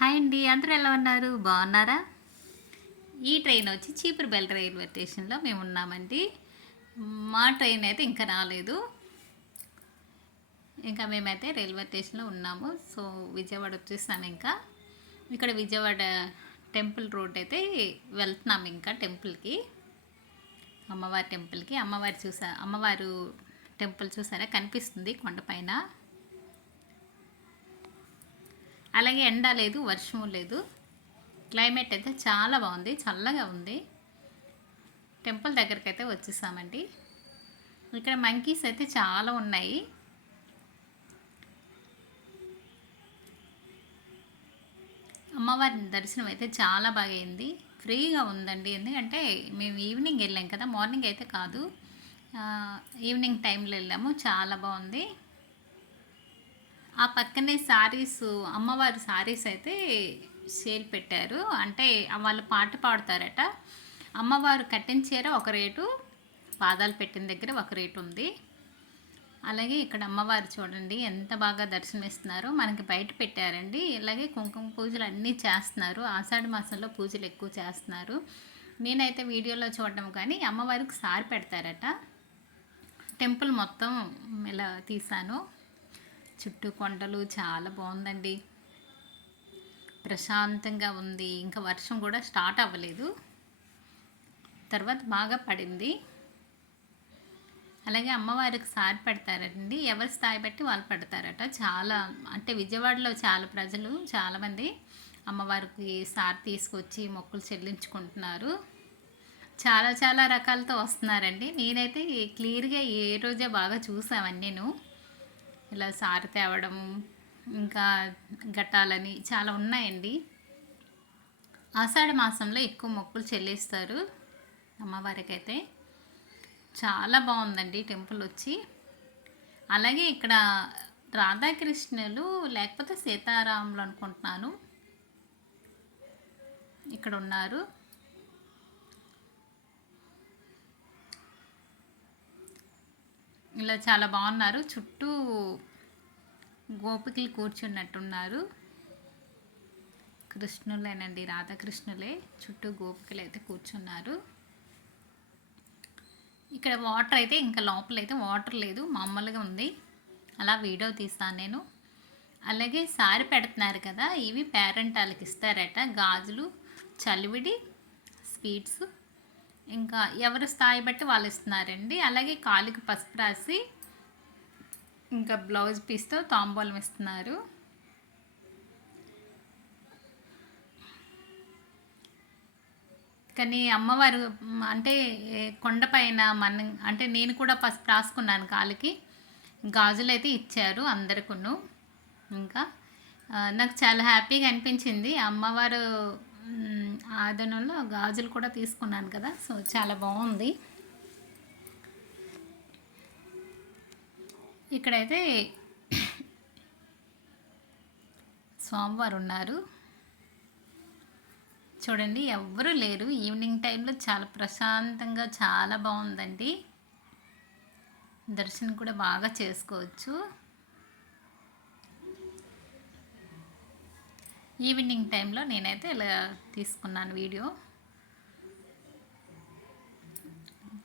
Hi అండి. అందరూ ఎలా ఉన్నారు? బాగున్నారా? ఈ ట్రైన్ వచ్చి చీపురుపల్లి రైల్వే స్టేషన్‌లో మేమున్నామండి. మా ట్రైన్ అయితే ఇంకా రాలేదు. ఇంకా మేమైతే రైల్వే స్టేషన్‌లో ఉన్నాము. సో, విజయవాడ వచ్చేసాము ఇంకా. ఇక్కడ విజయవాడ టెంపుల్ రోడ్ అయితే వెళ్తున్నాము ఇంకా టెంపుల్‌కి. అమ్మవారి టెంపుల్‌కి. అమ్మవారు టెంపుల్ చూసారా కనిపిస్తుంది కొండపైన. అలాగే ఎండ లేదు, వర్షం లేదు. క్లైమేట్ అయితే చాలా బాగుంది, చల్లగా ఉంది. టెంపుల్ దగ్గరికి అయితే వచ్చేసామండి. ఇక్కడ మంకీస్ అయితే చాలా ఉన్నాయి. అమ్మవారి దర్శనం అయితే చాలా బాగా అయింది. ఫ్రీగా ఉందండి. ఎందుకంటే మేము ఈవినింగ్ వెళ్ళాం కదా, మార్నింగ్ అయితే కాదు. ఆ, ఈవినింగ్ టైంలో వెళ్ళాము. చాలా బాగుంది. ఆ పక్కనే శారీస్, అమ్మవారి శారీస్ అయితే సేల్ పెట్టారు. అంటే వాళ్ళు పాట పాడతారట. అమ్మవారు కట్టిన చీర ఒక రేటు, పాదాలు పెట్టిన దగ్గర ఒక రేటు ఉంది. అలాగే ఇక్కడ అమ్మవారు చూడండి ఎంత బాగా దర్శనమిస్తున్నారో. మనకి బయట పెట్టారండి. ఇలాగే కుంకుమ పూజలు అన్నీ చేస్తున్నారు. ఆషాఢ మాసంలో పూజలు ఎక్కువ చేస్తున్నారు. నేనైతే వీడియోలో చూడడం కానీ అమ్మవారికి సారి పెడతారట. టెంపుల్ మొత్తం ఇలా తీసాను. చుట్టూ కొండలు చాలా బాగుందండి. ప్రశాంతంగా ఉంది. ఇంకా వర్షం కూడా స్టార్ట్ అవ్వలేదు, తర్వాత బాగా పడింది. అలాగే అమ్మవారికి సారి పెడతారండి. ఎవరి స్థాయి బట్టి వాళ్ళు పెడతారట. చాలా అంటే విజయవాడలో చాలా ప్రజలు చాలామంది అమ్మవారికి సారి తీసుకొచ్చి మొక్కులు చెల్లించుకుంటున్నారు. చాలా చాలా రకాలతో వస్తున్నారండి. నేనైతే క్లియర్గా ఏ రోజే బాగా చూసామని నేను ఇలా సారి తేవడం, ఇంకా ఘట్టాలని చాలా ఉన్నాయండి. ఆషాఢ మాసంలో ఎక్కువ మొక్కులు చెల్లిస్తారు అమ్మవారికి అయితే. చాలా బాగుందండి టెంపుల్ వచ్చి. అలాగే ఇక్కడ రాధాకృష్ణులు లేకపోతే సీతారాములు అనుకుంటున్నాను ఇక్కడ ఉన్నారు. ఇలా చాలా బాగున్నారు. చుట్టూ గోపికలు కూర్చున్నట్టున్నారు. కృష్ణులేనండి, రాధాకృష్ణులే. చుట్టూ గోపికలు అయితే కూర్చున్నారు. ఇక్కడ వాటర్ అయితే ఇంకా లోపలైతే వాటర్ లేదు, మామూలుగా ఉంది. అలా వీడియో తీస్తాను నేను. అలాగే సారి పెడుతున్నారు కదా, ఇవి పేరెంటాలకి ఇస్తారట. గాజులు, చలివిడి, స్వీట్స్, ఇంకా ఎవరి స్థాయి బట్టి వాళ్ళు ఇస్తున్నారండి. అలాగే కాలుకి పసుపు రాసి ఇంకా బ్లౌజ్ పీస్తో తాంబూలం ఇస్తున్నారు. కానీ అమ్మవారు అంటే కొండపైన అంటే నేను కూడా పసుపు రాసుకున్నాను కాలుకి. గాజులు అయితే ఇచ్చారు అందరికీ. ఇంకా నాకు చాలా హ్యాపీగా అనిపించింది. అమ్మవారు ఆదరణలో గాజులు కూడా తీసుకున్నాను కదా, సో చాలా బాగుంది. ఇక్కడైతే స్వామివారు ఉన్నారు చూడండి. ఎవ్వరూ లేరు. ఈవినింగ్ టైంలో చాలా ప్రశాంతంగా చాలా బాగుందండి. దర్శనం కూడా బాగా చేసుకోవచ్చు. ఈవినింగ్ టైంలో నేనైతే ఇలా తీసుకున్నాను వీడియో.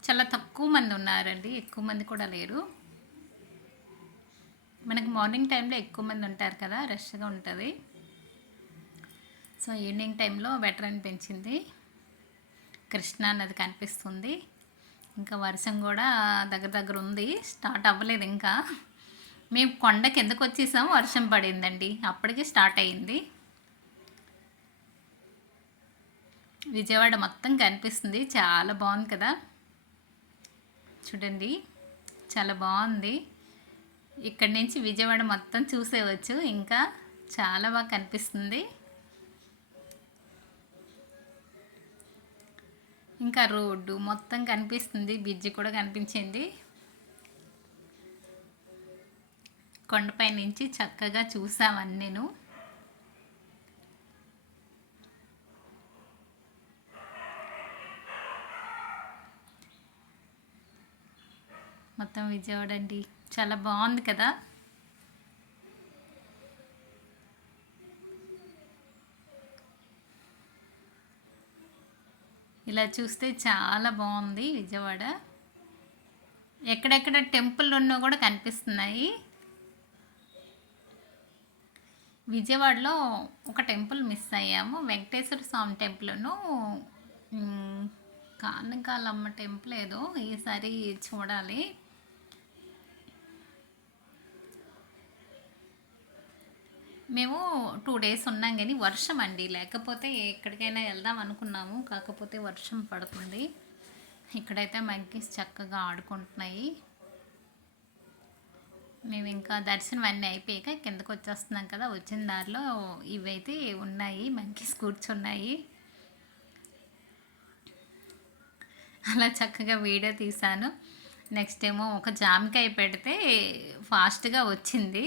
చాలా తక్కువ మంది ఉన్నారండి, ఎక్కువ మంది కూడా లేరు. మనకి మార్నింగ్ టైంలో ఎక్కువ మంది ఉంటారు కదా, రష్గా ఉంటుంది. సో ఈవినింగ్ టైంలో బెటర్ అనిపించింది. కృష్ణా నది కనిపిస్తుంది. ఇంకా వర్షం కూడా దగ్గర దగ్గర ఉంది, స్టార్ట్ అవ్వలేదు ఇంకా. మేము కొండ కిందకు వచ్చేసాము, వర్షం పడిందండి, అప్పటికి స్టార్ట్ అయింది. విజయవాడ మొత్తం కనిపిస్తుంది. చాలా బాగుంది కదా, చూడండి చాలా బాగుంది. ఇక్కడి నుంచి విజయవాడ మొత్తం చూసేవచ్చు. ఇంకా చాలా బాగా కనిపిస్తుంది. ఇంకా రోడ్డు మొత్తం కనిపిస్తుంది, బ్రిడ్జి కూడా కనిపించింది. కొండపై నుంచి చక్కగా చూసామని నేను. మొత్తం విజయవాడ అండి, చాలా బాగుంది కదా. ఇలా చూస్తే చాలా బాగుంది విజయవాడ. ఎక్కడెక్కడ టెంపుల్ ఉన్నో కూడా కనిపిస్తున్నాయి. విజయవాడలో ఒక టెంపుల్ మిస్ అయ్యాము, వెంకటేశ్వర స్వామి టెంపుల్ను, కానకాలమ్మ టెంపుల్ ఏదో ఈసారి చూడాలి. మేము 2 డేస్ ఉన్నాం కానీ వర్షం అండి, లేకపోతే ఎక్కడికైనా వెళ్దాం అనుకున్నాము, కాకపోతే వర్షం పడుతుంది. ఇక్కడైతే మంకీస్ చక్కగా ఆడుకుంటున్నాయి. మేము ఇంకా దర్శనం అన్నీ అయిపోయాక కిందకు వచ్చేస్తున్నాం కదా, వచ్చిన దారిలో ఇవైతే ఉన్నాయి, మంకీస్ కూర్చున్నాయి. అలా చక్కగా వీడియో తీశాను. నెక్స్ట్ ఏమో ఒక జామకాయ పెడితే ఫాస్ట్గా వచ్చింది.